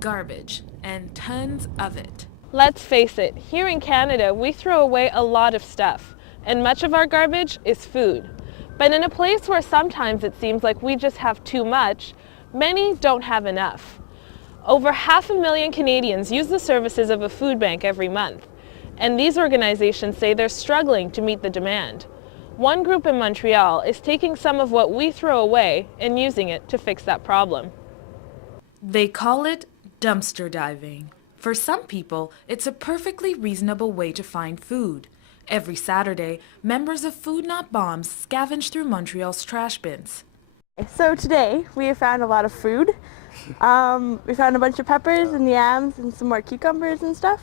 Garbage, and tons of it. Let's face it, here in Canada, we throw away a lot of stuff, and much of our garbage is food. But in a place where sometimes it seems like we just have too much, many don't have enough. Over 500,000 Canadians use the services of a food bank every month, and these organizations say they're struggling to meet the demand. One group in Montreal is taking some of what we throw away and using it to fix that problem. They call it dumpster diving. For some people, it's a perfectly reasonable way to find food. Every Saturday, members of Food Not Bombs scavenge through Montreal's trash bins. So today we have found a lot of food. We found a bunch of peppers and yams and some more cucumbers and stuff.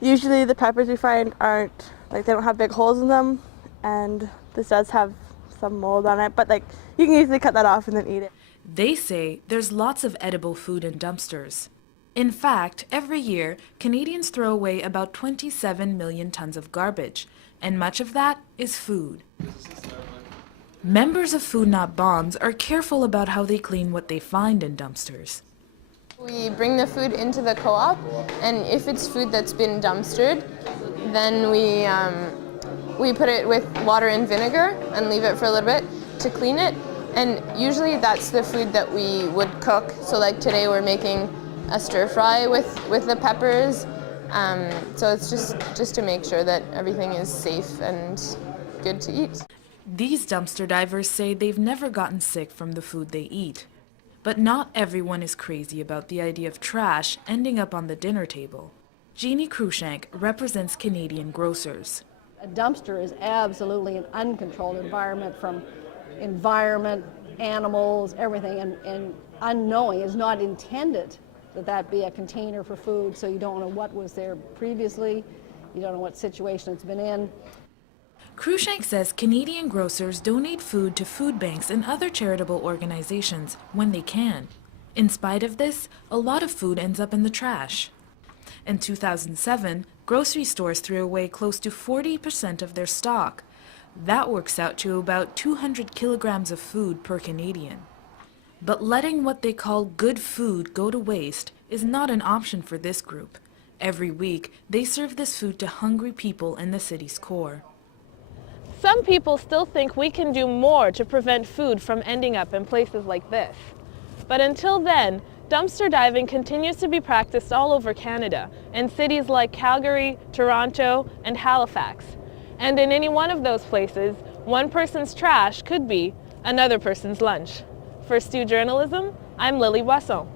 Usually the peppers we find they don't have big holes in them, and this does have some mold on it, but you can easily cut that off and then eat it. They say there's lots of edible food in dumpsters. In fact, every year, Canadians throw away about 27 million tons of garbage, and much of that is food. Members of Food Not Bombs are careful about how they clean what they find in dumpsters. We bring the food into the co-op, and if it's food that's been dumpstered, then we put it with water and vinegar and leave it for a little bit to clean it. And usually that's the food that we would cook. So like today we're making a stir fry with the peppers. So it's just to make sure that everything is safe and good to eat. These dumpster divers say they've never gotten sick from the food they eat. But not everyone is crazy about the idea of trash ending up on the dinner table. Jeannie Cruikshank represents Canadian grocers. A dumpster is absolutely an uncontrolled environment, from environment, animals, everything, and unknowing is not intended that be a container for food, so you don't know what was there previously, you don't know what situation it's been in. Cruikshank says Canadian grocers donate food to food banks and other charitable organizations when they can. In spite of this, a lot of food ends up in the trash. In 2007, grocery stores threw away close to 40% of their stock. That works out to about 200 kilograms of food per Canadian. But letting what they call good food go to waste is not an option for this group. Every week, they serve this food to hungry people in the city's core. Some people still think we can do more to prevent food from ending up in places like this. But until then, dumpster diving continues to be practiced all over Canada, in cities like Calgary, Toronto, and Halifax. And in any one of those places, one person's trash could be another person's lunch. For Stu Journalism, I'm Lily Boisson.